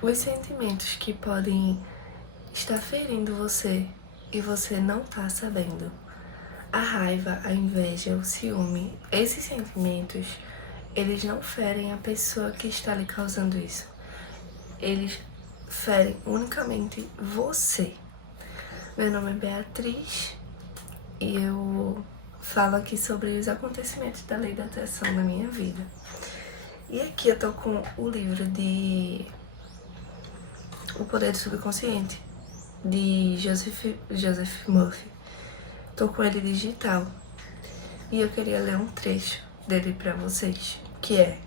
os sentimentos que podem estar ferindo você e você não tá sabendo. A raiva, a inveja, o ciúme, esses sentimentos, eles não ferem a pessoa que está lhe causando isso. Eles ferem unicamente você. Meu nome é Beatriz e eu falo aqui sobre os acontecimentos da lei da atração na minha vida. E aqui eu tô com o livro de O Poder do Subconsciente, de Joseph Murphy. Tô com ele digital e eu queria ler um trecho dele pra vocês, que é: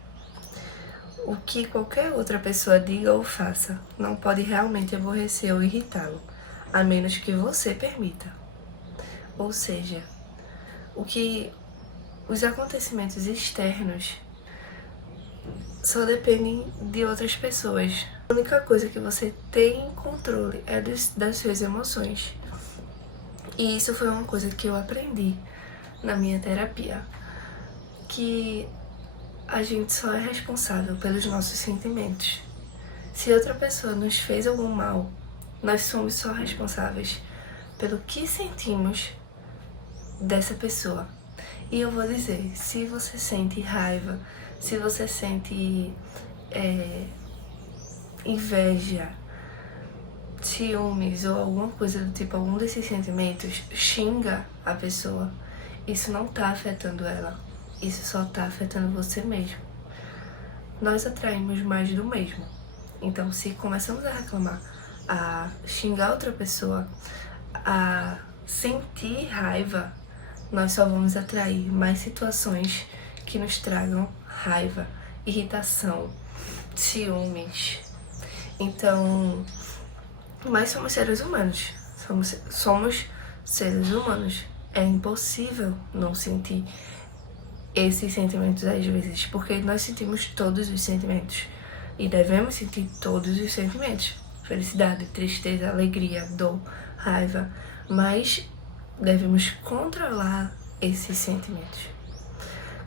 o que qualquer outra pessoa diga ou faça não pode realmente aborrecer ou irritá-lo, a menos que você permita. Ou seja, os acontecimentos externos só dependem de outras pessoas. A única coisa que você tem controle é das suas emoções. E isso foi uma coisa que eu aprendi na minha terapia, que a gente só é responsável pelos nossos sentimentos. Se outra pessoa nos fez algum mal, nós somos só responsáveis pelo que sentimos dessa pessoa. E eu vou dizer, se você sente raiva, se você sente inveja, ciúmes ou alguma coisa do tipo, algum desses sentimentos, xinga a pessoa. Isso não tá afetando ela, isso só tá afetando você mesmo. Nós atraímos mais do mesmo. Então, se começamos a reclamar, a xingar outra pessoa, a sentir raiva, nós só vamos atrair mais situações que nos tragam raiva, irritação, ciúmes. Então, mas somos seres humanos, somos seres humanos. É impossível não sentir esses sentimentos às vezes, porque nós sentimos todos os sentimentos e devemos sentir todos os sentimentos: felicidade, tristeza, alegria, dor, raiva, mas devemos controlar esses sentimentos.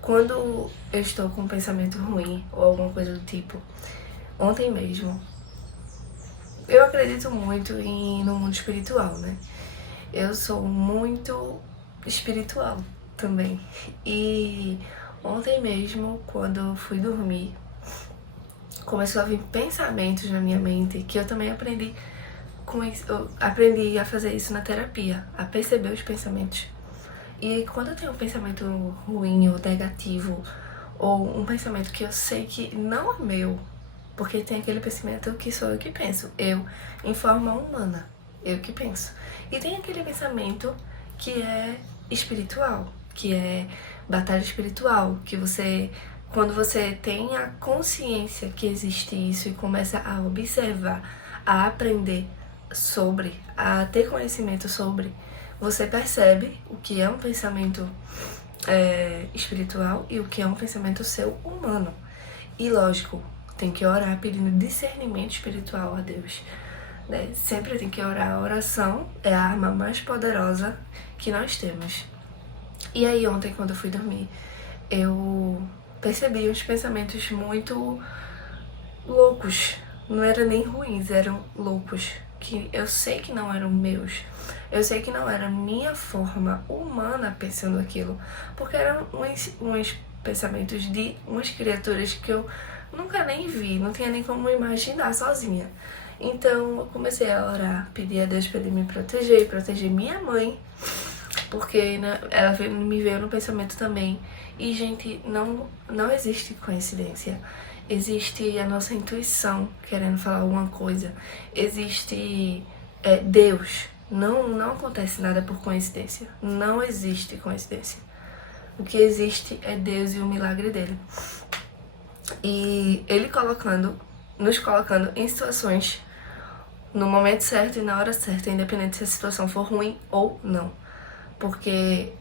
Quando eu estou com um pensamento ruim ou alguma coisa do tipo, ontem mesmo, eu acredito muito no mundo espiritual, né? Eu sou muito espiritual também. E ontem mesmo, quando eu fui dormir, começou a vir pensamentos na minha mente que eu também aprendi com isso. Eu aprendi a fazer isso na terapia, a perceber os pensamentos. E quando eu tenho um pensamento ruim ou negativo, ou um pensamento que eu sei que não é meu, porque tem aquele pensamento que sou eu que penso, eu, em forma humana, eu que penso. E tem aquele pensamento que é espiritual, que é batalha espiritual, que você, quando você tem a consciência que existe isso e começa a observar, a aprender sobre, a ter conhecimento sobre, você percebe o que é um pensamento espiritual e o que é um pensamento seu humano. E lógico, tem que orar pedindo discernimento espiritual a Deus, né? Sempre tem que orar. A oração é a arma mais poderosa que nós temos. E aí ontem, quando eu fui dormir, eu percebi uns pensamentos muito loucos. Não eram nem ruins, eram loucos, que eu sei que não eram meus. Eu sei que não era minha forma humana pensando aquilo, porque eram uns pensamentos de umas criaturas que eu nunca nem vi, não tinha nem como imaginar sozinha. Então eu comecei a orar, pedir a Deus para ele me proteger e proteger minha mãe, porque né, ela me veio no pensamento também. E gente, não existe coincidência. Existe a nossa intuição querendo falar alguma coisa. Existe Deus. Não acontece nada por coincidência. Não existe coincidência. O que existe é Deus e o milagre dele. E ele nos colocando em situações no momento certo e na hora certa, independente se a situação for ruim ou não. Porque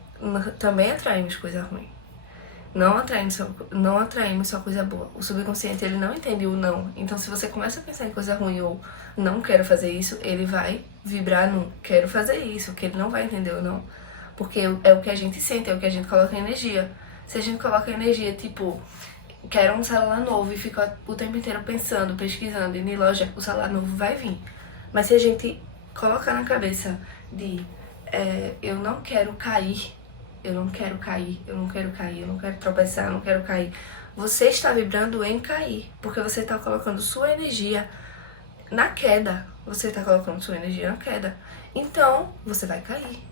também atraímos coisa ruim. Não atraímos só coisa boa. O subconsciente, ele não entende o não. Então, se você começa a pensar em coisa ruim ou não quero fazer isso, ele vai vibrar no quero fazer isso, que ele não vai entender o não. Porque é o que a gente sente, é o que a gente coloca em energia. Se a gente coloca energia, tipo, quer um celular novo e fica o tempo inteiro pensando, pesquisando, indo em loja, o celular novo vai vir. Mas se a gente colocar na cabeça de eu não quero cair, eu não quero cair, eu não quero cair, eu não quero tropeçar, eu não quero cair, você está vibrando em cair, porque você está colocando sua energia na queda. Você está colocando sua energia na queda. Então, você vai cair.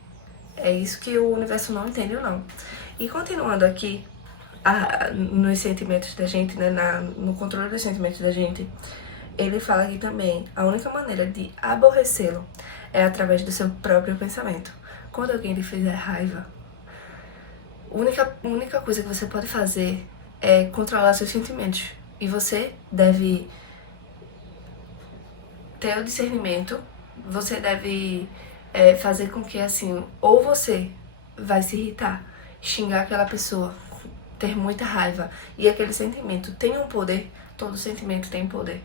É isso que o universo não entende ou não. E continuando aqui, nos sentimentos da gente, né, no controle dos sentimentos da gente, ele fala aqui também, a única maneira de aborrecê-lo é através do seu próprio pensamento. Quando alguém lhe fizer raiva, a única coisa que você pode fazer é controlar seus sentimentos. E você deve ter o discernimento, você deve fazer com que, assim, ou você vai se irritar, xingar aquela pessoa, ter muita raiva, e aquele sentimento tem um poder, todo sentimento tem poder,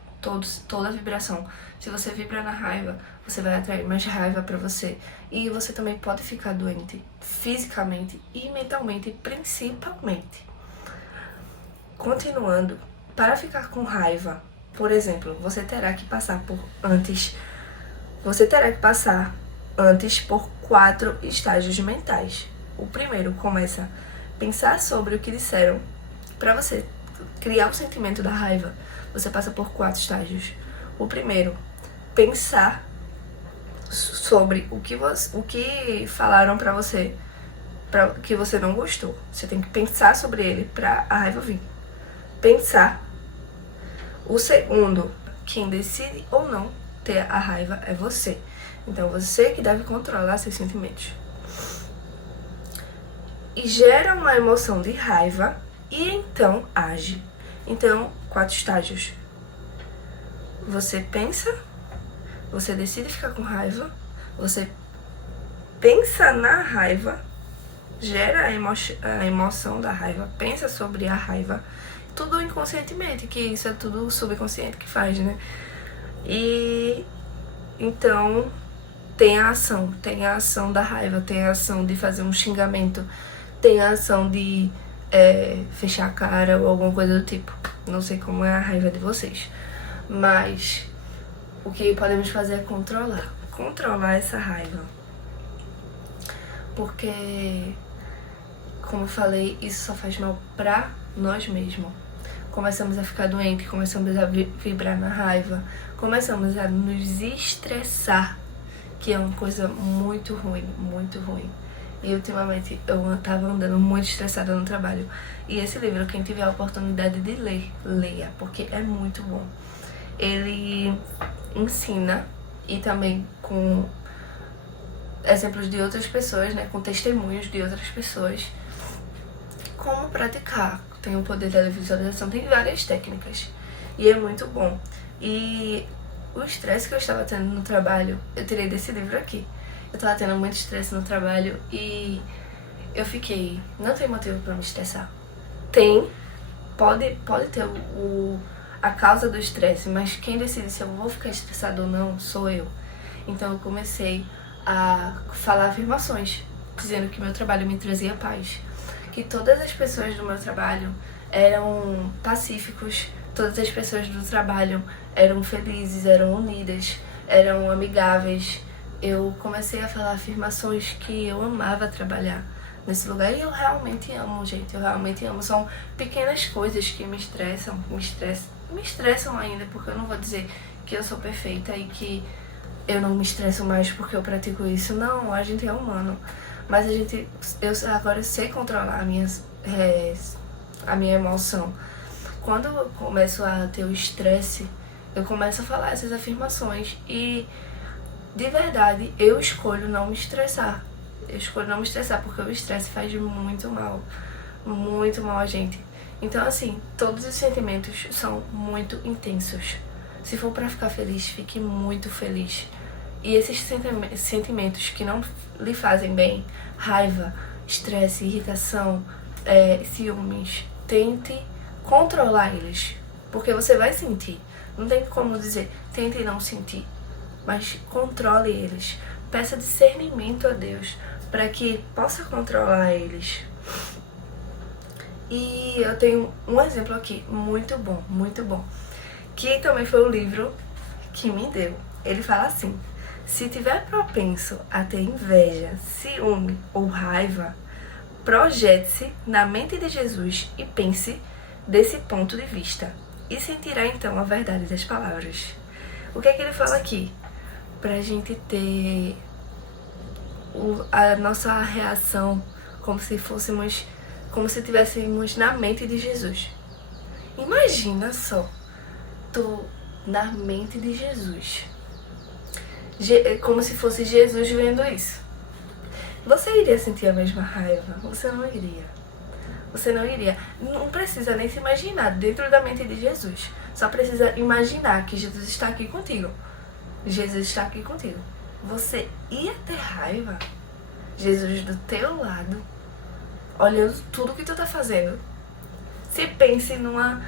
toda vibração. Se você vibra na raiva, você vai atrair mais raiva pra você. E você também pode ficar doente, fisicamente e mentalmente, principalmente. Continuando, para ficar com raiva, por exemplo, você terá que passar antes por 4 estágios mentais. O primeiro começa a pensar sobre o que disseram. Para você criar o sentimento da raiva, você passa por 4 estágios. O primeiro, pensar sobre o que falaram pra você, que você não gostou. Você tem que pensar sobre ele pra a raiva vir. Pensar. O segundo, quem decide ou não ter a raiva é você. Então, você que deve controlar seus sentimentos. E gera uma emoção de raiva e então age. Então, 4 estágios. Você pensa, você decide ficar com raiva, você pensa na raiva, gera a emoção da raiva, pensa sobre a raiva, tudo inconscientemente, que isso é tudo subconsciente que faz, né? E então tem a ação da raiva, tem a ação de fazer um xingamento, tem a ação de fechar a cara ou alguma coisa do tipo. Não sei como é a raiva de vocês, mas o que podemos fazer é controlar essa raiva. Porque, como eu falei, isso só faz mal pra nós mesmos. Começamos a ficar doente, começamos a vibrar na raiva, começamos a nos estressar, que é uma coisa muito ruim, muito ruim. E ultimamente eu tava andando muito estressada no trabalho. E esse livro, quem tiver a oportunidade de ler, leia, porque é muito bom. Ele ensina, e também com exemplos de outras pessoas, né, com testemunhos de outras pessoas, como praticar. Tem o poder da visualização, tem várias técnicas. E é muito bom. E o estresse que eu estava tendo no trabalho, eu tirei desse livro aqui. Eu estava tendo muito estresse no trabalho e eu fiquei, não tem motivo para me estressar. Pode ter a causa do estresse, mas quem decide se eu vou ficar estressado ou não sou eu. Então eu comecei a falar afirmações, dizendo que meu trabalho me trazia paz. Que todas as pessoas do meu trabalho eram pacíficos, todas as pessoas do trabalho eram felizes, eram unidas, eram amigáveis. Eu comecei a falar afirmações que eu amava trabalhar nesse lugar e eu realmente amo, gente, eu realmente amo. São pequenas coisas que me estressam ainda, porque eu não vou dizer que eu sou perfeita e que eu não me estresso mais porque eu pratico isso. Não, a gente é humano. Mas agora eu sei controlar a minha emoção. Quando eu começo a ter o estresse, eu começo a falar essas afirmações e, de verdade, eu escolho não me estressar. Eu escolho não me estressar porque o estresse faz muito mal a gente. Então, assim, todos os sentimentos são muito intensos. Se for pra ficar feliz, fique muito feliz. E esses sentimentos que não lhe fazem bem, raiva, estresse, irritação, ciúmes, tente controlar eles, porque você vai sentir. Não tem como dizer, tente não sentir, mas controle eles. Peça discernimento a Deus para que possa controlar eles. E eu tenho um exemplo aqui, muito bom, que também foi o livro que me deu. Ele fala assim: se tiver propenso a ter inveja, ciúme ou raiva, projete-se na mente de Jesus e pense desse ponto de vista, e sentirá então a verdade das palavras. O que é que ele fala aqui? Pra gente ter a nossa reação como se estivéssemos na mente de Jesus. Imagina só, tô na mente de Jesus, como se fosse Jesus vendo isso. Você iria sentir a mesma raiva? Você não iria. Você não iria. Não precisa nem se imaginar dentro da mente de Jesus. Só precisa imaginar que Jesus está aqui contigo. Jesus está aqui contigo. Você ia ter raiva? Jesus do teu lado, olhando tudo que tu tá fazendo. Se pense numa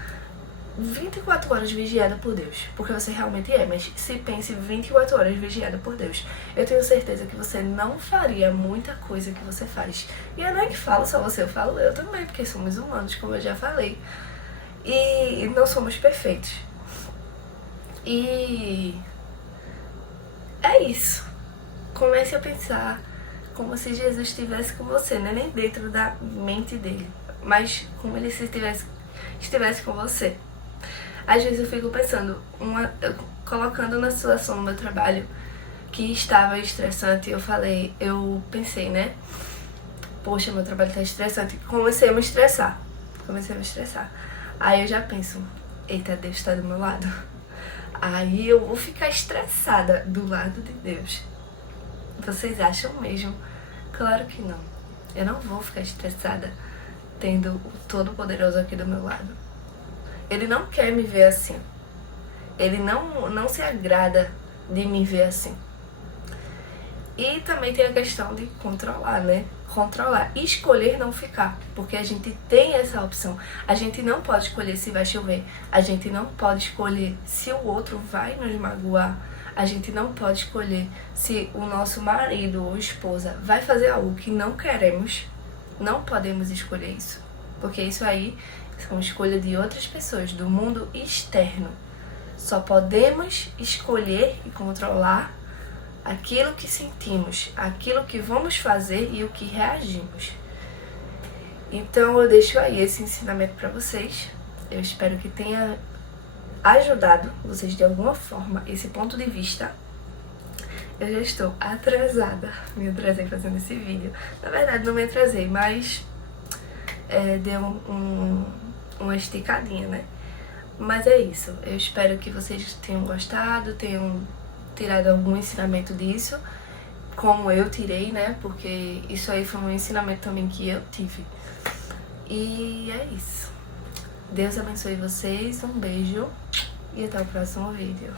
24 horas vigiada por Deus, porque você realmente é, mas se pense 24 horas vigiada por Deus. Eu tenho certeza que você não faria muita coisa que você faz. E eu não é que falo só você, eu falo eu também, porque somos humanos, como eu já falei. E não somos perfeitos. E é isso. Comece a pensar como se Jesus estivesse com você, né? Nem dentro da mente dele, mas como ele estivesse com você. Às vezes eu fico pensando, colocando na situação do meu trabalho que estava estressante, eu pensei, né? Poxa, meu trabalho tá estressante. Comecei a me estressar. Aí eu já penso, eita, Deus tá do meu lado. Aí eu vou ficar estressada do lado de Deus. Vocês acham mesmo? Claro que não. Eu não vou ficar estressada tendo o Todo-Poderoso aqui do meu lado. Ele não quer me ver assim. Ele não se agrada de me ver assim. E também tem a questão de controlar, né? Controlar. E escolher não ficar. Porque a gente tem essa opção. A gente não pode escolher se vai chover. A gente não pode escolher se o outro vai nos magoar. A gente não pode escolher se o nosso marido ou esposa vai fazer algo que não queremos. Não podemos escolher isso. Porque isso aí são escolha de outras pessoas, do mundo externo. Só podemos escolher e controlar aquilo que sentimos, aquilo que vamos fazer e o que reagimos. Então eu deixo aí esse ensinamento para vocês. Eu espero que tenha ajudado vocês de alguma forma, esse ponto de vista. Eu já estou atrasada, me atrasei fazendo esse vídeo. Na verdade não me atrasei, mas deu uma esticadinha, né? Mas é isso, eu espero que vocês tenham gostado, tenham tirado algum ensinamento disso, como eu tirei, né? Porque isso aí foi um ensinamento também que eu tive. E é isso. Deus abençoe vocês, um beijo e até o próximo vídeo.